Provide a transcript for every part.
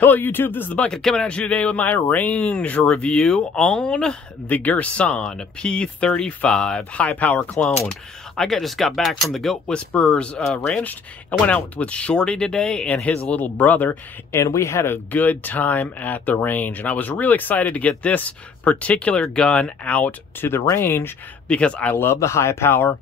Hello YouTube, this is the Bucket coming at you today with my range review on the Girsan P-35 high power clone. I just got back from the Goat Whisperers ranch. I went out with Shorty today and his little brother, and we had a good time at the range. And I was really excited to get this particular gun out to the range because I love the high power.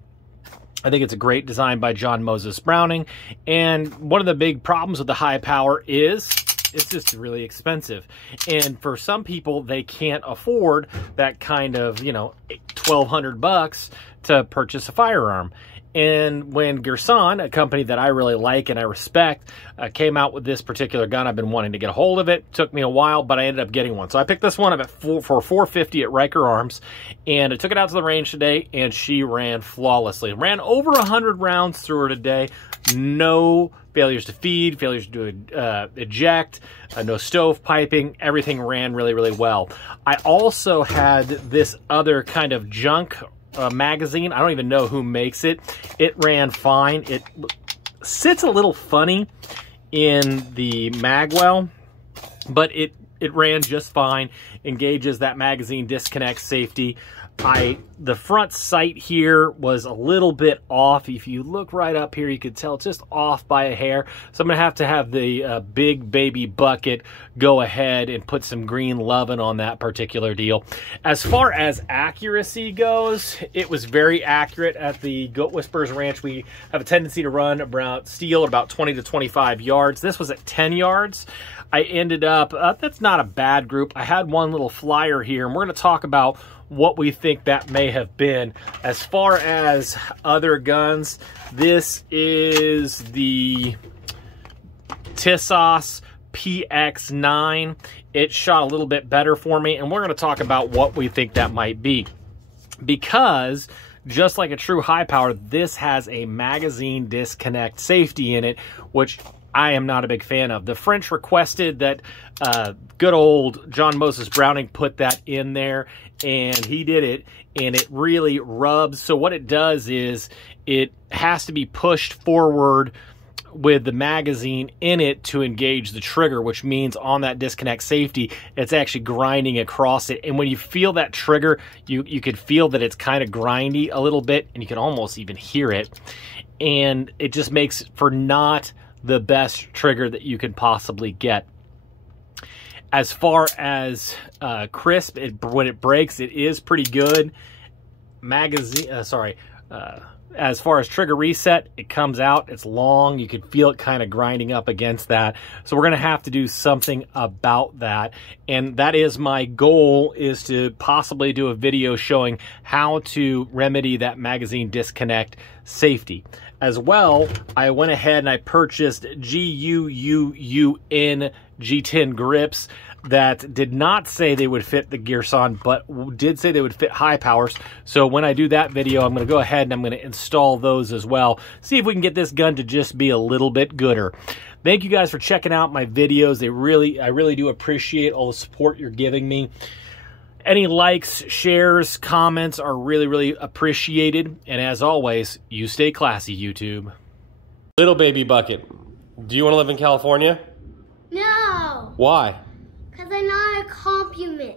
I think it's a great design by John Moses Browning. And one of the big problems with the high power is it's just really expensive. And for some people, they can't afford that kind of, $1,200 to purchase a firearm. And when Girsan, a company that I really like and I respect, came out with this particular gun, I've been wanting to get a hold of it. Took me a while, but I ended up getting one. So I picked this one up for $450 at Riker Arms, and I took it out to the range today, and she ran flawlessly. Ran over 100 rounds through her today. No failures to feed, failures to eject, no stove piping. Everything ran really, really well. I also had this other kind of junk magazine. I don't even know who makes it. It ran fine. It sits a little funny in the magwell, but it ran just fine. Engages that magazine disconnect safety. The front sight here was a little bit off. If you look right up here, you could tell it's just off by a hair. So I'm going to have the big baby bucket go ahead and put some green loving on that particular deal. As far as accuracy goes, it was very accurate at the Goat Whisperers Ranch. We have a tendency to run about steel about 20 to 25 yards. This was at 10 yards. I ended up, that's not a bad group. I had one little flyer here, and we're going to talk about what we think that may have been. As far as other guns, this is the Tissos PX9. It shot a little bit better for me, and we're going to talk about what we think that might be. Because just like a true high power, this has a magazine disconnect safety in it, which I am not a big fan of. The French requested that good old John Moses Browning put that in there, and he did it, and it really rubs. So what it does is it has to be pushed forward with the magazine in it to engage the trigger, which means on that disconnect safety, it's actually grinding across it. And when you feel that trigger, you could feel that it's kind of grindy a little bit, and you can almost even hear it. And it just makes for not the best trigger that you could possibly get. As far as crisp, when it breaks, it is pretty good. As far as trigger reset, it comes out, it's long, you can feel it kind of grinding up against that. So we're going to have to do something about that. And that is my goal, is to possibly do a video showing how to remedy that magazine disconnect safety. As well, I went ahead and I purchased GUUUN G10 grips that did not say they would fit the Girsan, but did say they would fit high powers. So when I do that video, I'm going to go ahead and I'm going to install those as well. See if we can get this gun to just be a little bit gooder. Thank you guys for checking out my videos. I really do appreciate all the support you're giving me. Any likes, shares, comments are really, really appreciated. And as always, you stay classy, YouTube. Little baby bucket, do you want to live in California? No. Why? Because I'm not a compliment.